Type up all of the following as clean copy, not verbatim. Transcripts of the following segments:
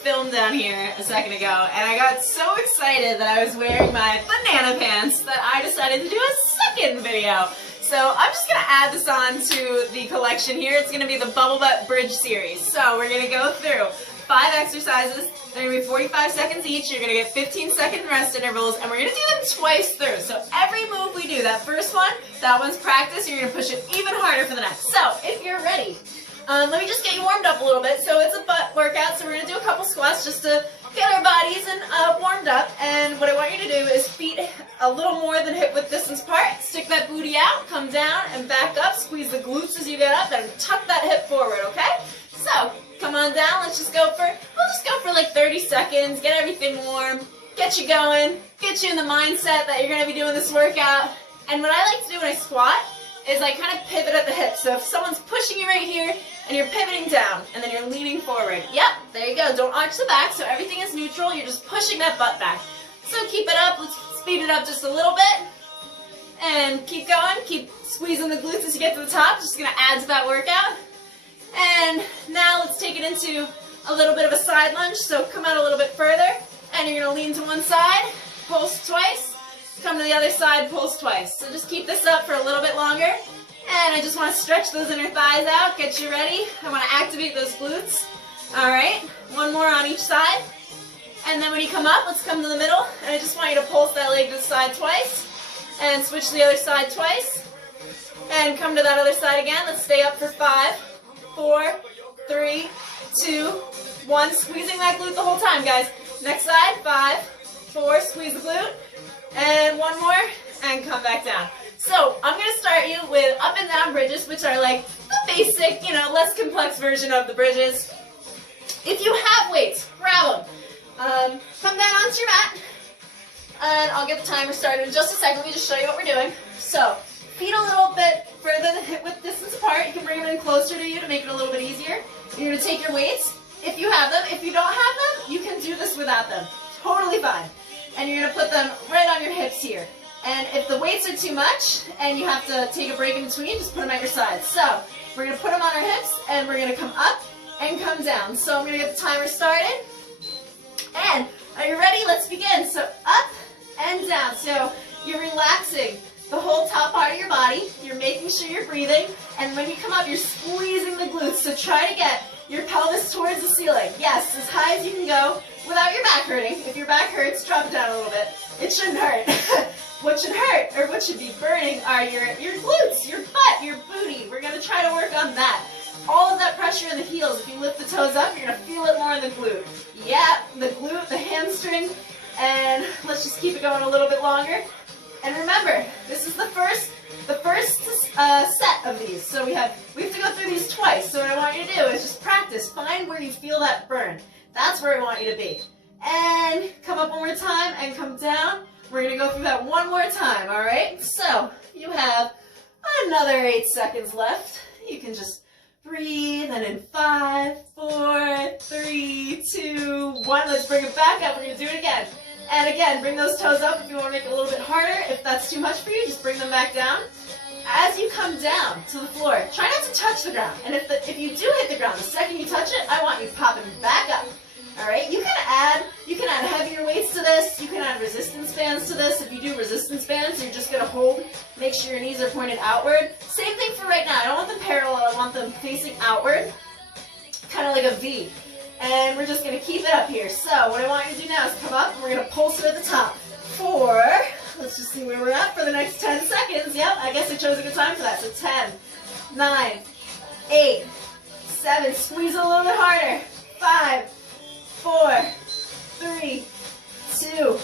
just filmed down here a second ago, and I got so excited that I was wearing my banana pants that I decided to do a second video. So I'm just going to add this on to the collection here. It's going to be the Bubble Butt Bridge series. So we're going to go through 5 exercises. They're going to be 45 seconds each. You're going to get 15-second rest intervals, and we're going to do them twice through. So every move we do, that first one, that one's practice. You're going to push it even harder for the next. So if you're ready, let me just get you warmed up a little bit. So it's a butt workout, so we're going to do a couple squats just to get our bodies warmed up. And what I want you to do is feet a little more than hip width distance apart. Stick that booty out, come down and back up. Squeeze the glutes as you get up, then tuck that hip forward, okay? So come on down. We'll just go for like 30 seconds. Get everything warm, get you going, get you in the mindset that you're going to be doing this workout. And what I like to do when I squat is I kind of pivot at the hips. So if someone's pushing you right here and you're pivoting down and then you're leaning forward. Yep, there you go. Don't arch the back so everything is neutral. You're just pushing that butt back. So keep it up. Let's speed it up just a little bit. And keep going. Keep squeezing the glutes as you get to the top. Just going to add to that workout. And now let's take it into a little bit of a side lunge. So come out a little bit further. And you're going to lean to one side. Pulse twice. Come to the other side, pulse twice. So just keep this up for a little bit longer. And I just want to stretch those inner thighs out, get you ready. I want to activate those glutes. All right, one more on each side. And then when you come up, let's come to the middle. And I just want you to pulse that leg to the side twice. And switch to the other side twice. And come to that other side again. Let's stay up for 5, 4, 3, 2, 1. Squeezing that glute the whole time, guys. Next side, 5, 4, squeeze the glute. And one more, and come back down. So I'm going to start you with up and down bridges, which are like the basic, less complex version of the bridges. If you have weights, grab them. Come down onto your mat, and I'll get the timer started in just a second. Let me just show you what we're doing. So feet a little bit further than hip width distance apart. You can bring them in closer to you to make it a little bit easier. You're going to take your weights, if you have them. If you don't have them, you can do this without them. Totally fine. And you're going to put them right on your hips here. And if the weights are too much and you have to take a break in between, just put them at your sides. So we're going to put them on our hips and we're going to come up and come down. So I'm going to get the timer started. And are you ready? Let's begin. So up and down. So you're relaxing the whole top part of your body. You're making sure you're breathing. And when you come up, you're squeezing the glutes. So try to get your pelvis towards the ceiling. Yes, as high as you can go without your back hurting. If your back hurts, drop it down a little bit. It shouldn't hurt. What should hurt, or what should be burning, are your glutes, your butt, your booty. We're going to try to work on that. All of that pressure in the heels. If you lift the toes up, you're going to feel it more in the glute. Yeah, the glute, the hamstring. And let's just keep it going a little bit longer. And remember, this is the first set of these. So we have to go through these twice. So what I want you to do is just practice. Find where you feel that burn. That's where I want you to be. And come up one more time and come down. We're going to go through that one more time, all right? So you have another 8 seconds left. You can just breathe, and in 5, 4, 3, 2, 1. Let's bring it back up. We're going to do it again. And again, bring those toes up if you want to make it a little bit harder. If that's too much for you, just bring them back down. As you come down to the floor, try not to touch the ground. And if you do hit the ground, the second you touch it, I want you popping back up. All right, you can add heavier weights to this. You can add resistance bands to this. If you do resistance bands, you're just going to hold. Make sure your knees are pointed outward. Same thing for right now. I don't want them parallel. I want them facing outward, kind of like a V. And we're just going to keep it up here. So what I want you to do now is come up, and we're going to pulse it at the top. 4. Let's just see where we're at for the next 10 seconds. Yep, I guess I chose a good time for that. So 10, 9, 8, 7. Squeeze it a little bit harder. 5, 4, 3, 2,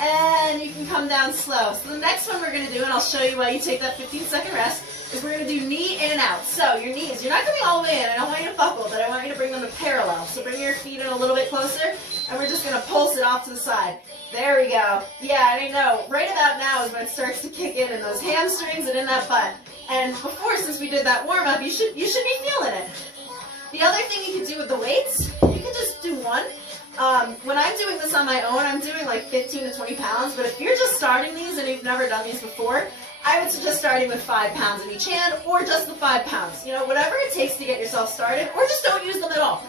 and you can come down slow. So the next one we're going to do, and I'll show you why you take that 15-second rest, is we're going to do knee in and out. So your knees, you're not going to be all the way in. I don't want you to buckle, but I want you to bring them to parallel. So bring your feet in a little bit closer, and we're just going to pulse it off to the side. There we go. Yeah, I know. Right about now is when it starts to kick in those hamstrings and in that butt. And before, since we did that warm-up, you should be feeling it. The other thing you can do with the weights, you can just do one. When I'm doing this on my own, I'm doing like 15 to 20 pounds, but if you're just starting these and you've never done these before, I would suggest starting with 5 pounds in each hand, or just the 5 pounds. Whatever it takes to get yourself started, or just don't use them at all.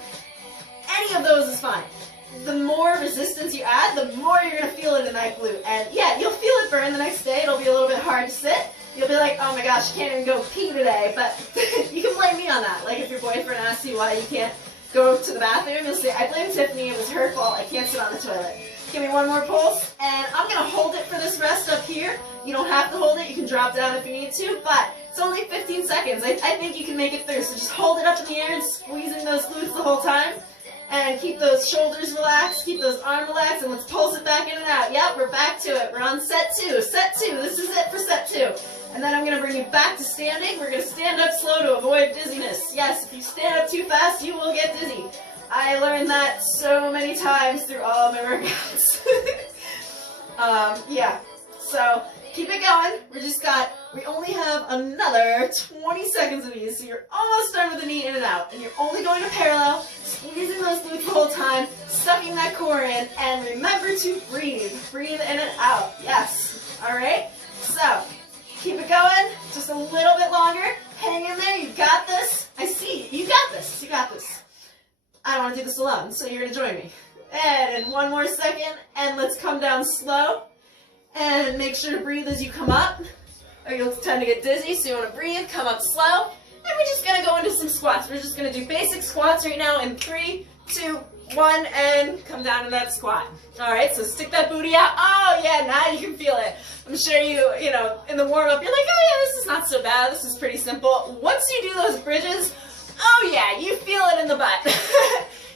Any of those is fine. the more resistance you add, the more you're going to feel it in that glute. And yeah, you'll feel it burn the next day. It'll be a little bit hard to sit. You'll be like, oh my gosh, I can't even go pee today. But you can blame me on that. Like if your boyfriend asks you why you can't go to the bathroom, you'll say, I blame Tiffany, it was her fault, I can't sit on the toilet. Give me one more pulse, and I'm going to hold it for this rest up here. You don't have to hold it, you can drop down if you need to, but it's only 15 seconds. I think you can make it through, so just hold it up in the air and squeezing those glutes the whole time. And keep those shoulders relaxed, keep those arms relaxed, and let's pulse it back in and out. Yep, we're back to it. We're on set 2. Set 2, this is it for set 2. And then I'm going to bring you back to standing. We're going to stand up slow to avoid dizziness. Yes, if you stand up too fast, you will get dizzy. I learned that so many times through all of my workouts. Yeah, so keep it going. We only have another 20 seconds of these, so you're almost done with the knee in and out. And you're only going to parallel, squeezing those glutes the whole time, sucking that core in, and remember to breathe. Breathe in and out. Yes. All right? So, keep it going. Just a little bit longer. Hang in there. You got this. I see. You got this. You got this. I don't want to do this alone, so you're going to join me. And in one more second, and let's come down slow. And make sure to breathe as you come up, or you'll tend to get dizzy, so you want to breathe, come up slow. And we're just going to go into some squats. We're just going to do basic squats right now in 3, 2, 1, and come down to that squat. All right, so stick that booty out. Oh, yeah, now you can feel it. I'm sure you know, in the warm-up, you're like, oh, yeah, this is not so bad. This is pretty simple. Once you do those bridges, oh, yeah, you feel it in the butt.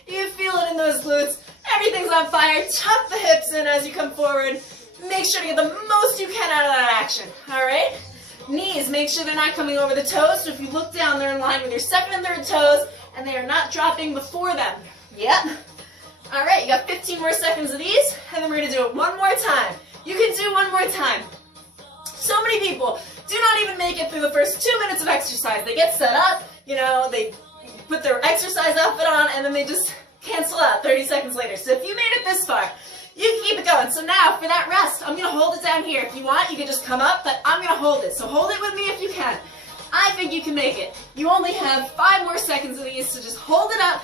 You feel it in those glutes. Everything's on fire. Tuck the hips in as you come forward. Make sure to get the most you can out of that action, all right? Knees, make sure they're not coming over the toes, so if you look down, they're in line with your second and third toes, and they are not dropping before them. Yep. All right, you got 15 more seconds of these, and then we're going to do it one more time. You can do one more time. So many people do not even make it through the first 2 minutes of exercise. They get set up, you know, they put their exercise outfit on, and then they just cancel out 30 seconds later. So if you made it this far, you can keep it going. So now, for that rest, I'm going to hold it down here. If you want, you can just come up, but I'm going to hold it. So hold it with me if you can. I think you can make it. You only have 5 more seconds of these, so just hold it up,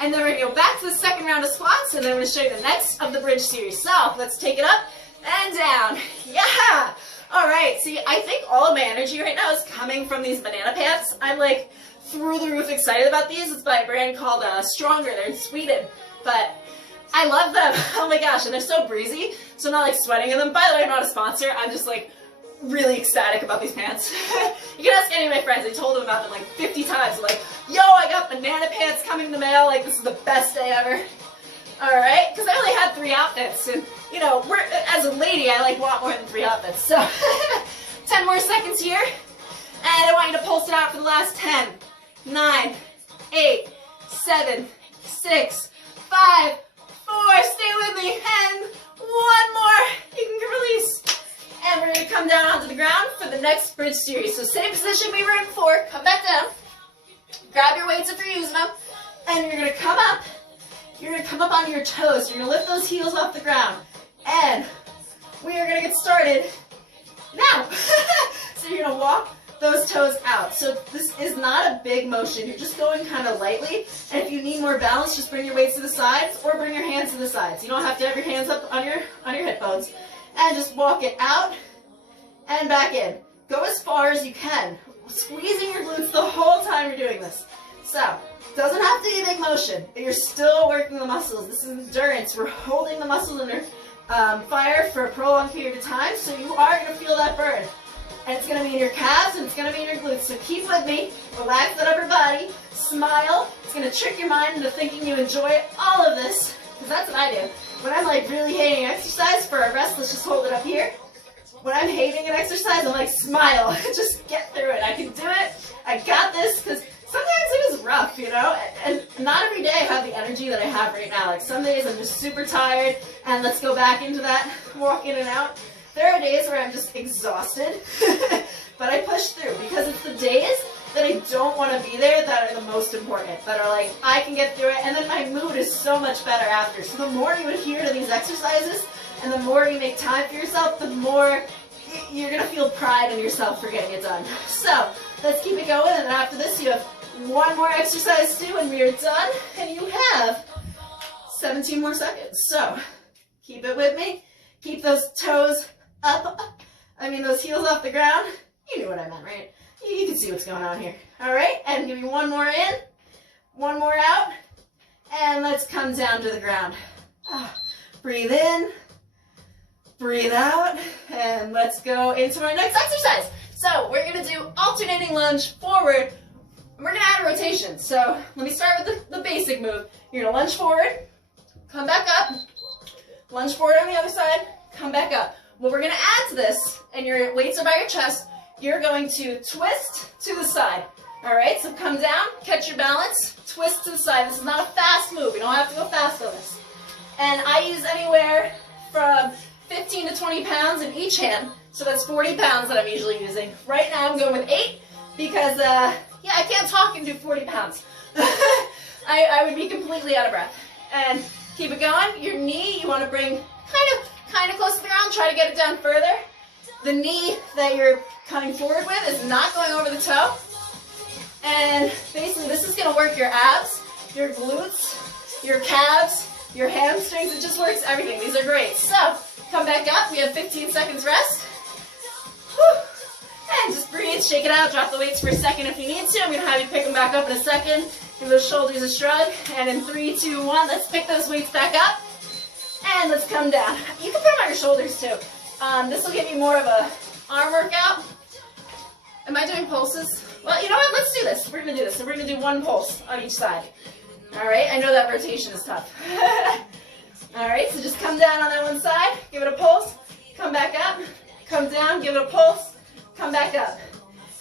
and then we're going to go back to the second round of squats, and then I'm going to show you the next of the bridge series. So, let's take it up and down. Yeah! All right, see, I think all of my energy right now is coming from these banana pants. I'm like through the roof excited about these. It's by a brand called Stronger. They're in Sweden, but I love them. Oh my gosh, and they're so breezy, so I'm not like sweating in them. By the way, I'm not a sponsor. I'm just like really ecstatic about these pants. You can ask any of my friends. I told them about them like 50 times. I'm like, yo, I got banana pants coming in the mail. Like, this is the best day ever. All right, because I only had 3 outfits, and you know, as a lady, I like want more than 3 outfits. So 10 more seconds here, and I want you to pulse it out for the last 10, 9, 8, 7, 6, 5, 4, stay with me, and 1 more, you can release. And we're going to come down onto the ground for the next bridge series. So same position we were in before, come back down, grab your weights if you're using them, and you're going to come up. You're going to come up onto your toes. You're going to lift those heels off the ground. And we are going to get started now. So you're going to walk those toes out. So this is not a big motion. You're just going kind of lightly. And if you need more balance, just bring your weights to the sides or bring your hands to the sides. You don't have to have your hands up on your hip bones. And just walk it out and back in. Go as far as you can. Squeezing your glutes the whole time you're doing this. So, doesn't have to be a big motion, but you're still working the muscles. This is endurance. We're holding the muscles under fire for a prolonged period of time, so you are going to feel that burn. And it's going to be in your calves, and it's going to be in your glutes. So keep with me. Relax that upper body. Smile. It's going to trick your mind into thinking you enjoy all of this, because that's what I do. When I'm like really hating exercise, for a rest, let's just hold it up here. When I'm hating an exercise, I'm like, smile. Just get through it. I can do it. I got this, because sometimes it is rough, you know, and not every day I have the energy that I have right now. Like some days I'm just super tired, and let's go back into that walk in and out. There are days where I'm just exhausted, but I push through because it's the days that I don't want to be there that are the most important, that are like, I can get through it, and then my mood is so much better after. So the more you adhere to these exercises, and the more you make time for yourself, the more you're going to feel pride in yourself for getting it done. So let's keep it going, and then after this you have 1 more exercise to do, and we are done, and you have 17 more seconds. So keep it with me. Keep those toes up. I mean those heels off the ground. You knew what I meant, right? You can see what's going on here. All right, and give me one more in, one more out, and let's come down to the ground. Breathe in, breathe out, and let's go into our next exercise. So we're gonna do alternating lunge forward. We're gonna add a rotation. So let me start with the basic move. You're gonna lunge forward, come back up, lunge forward on the other side, come back up. What we're gonna add to this, and your weights are by your chest, you're going to twist to the side. All right, so come down, catch your balance, twist to the side. This is not a fast move. You don't have to go fast on this. And I use anywhere from 15 to 20 pounds in each hand. So that's 40 pounds that I'm usually using. Right now I'm going with 8 because, yeah, I can't talk and do 40 pounds. I would be completely out of breath. And keep it going. Your knee, you want to bring kind of close to the ground. Try to get it down further. The knee that you're coming forward with is not going over the toe. And basically this is going to work your abs, your glutes, your calves, your hamstrings. It just works everything. These are great. So come back up. We have 15 seconds rest. Whew. And just breathe, shake it out, drop the weights for a second if you need to. I'm going to have you pick them back up in a second. Give those shoulders a shrug. And in 3, 2, 1, let's pick those weights back up. And let's come down. You can put them on your shoulders too. This will give you more of a arm workout. Am I doing pulses? Well, you know what? Let's do this. We're going to do this. So we're going to do one pulse on each side. All right? I know that rotation is tough. All right, so just come down on that one side. Give it a pulse. Come back up. Come down. Give it a pulse. Come back up.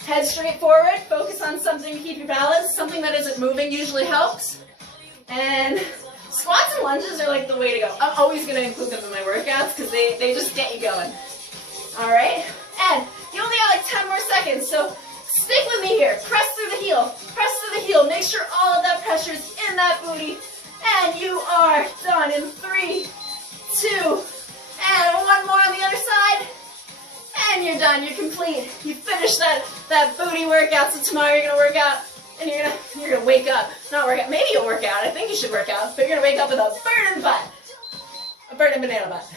Head straight forward. Focus on something to keep your balance. Something that isn't moving usually helps. And squats and lunges are like the way to go. I'm always going to include them in my workouts because they just get you going. All right? And you only got like 10 more seconds, so stick with me here. Press through the heel. Press through the heel. Make sure all of that pressure is in that booty. And you are done in 3, 2, and one more on the other side. And you're done. You're complete. You finished that booty workout. So tomorrow you're gonna work out, and you're gonna wake up. Not work out. Maybe you'll work out. I think you should work out. But you're gonna wake up with a burning butt, a burning banana butt.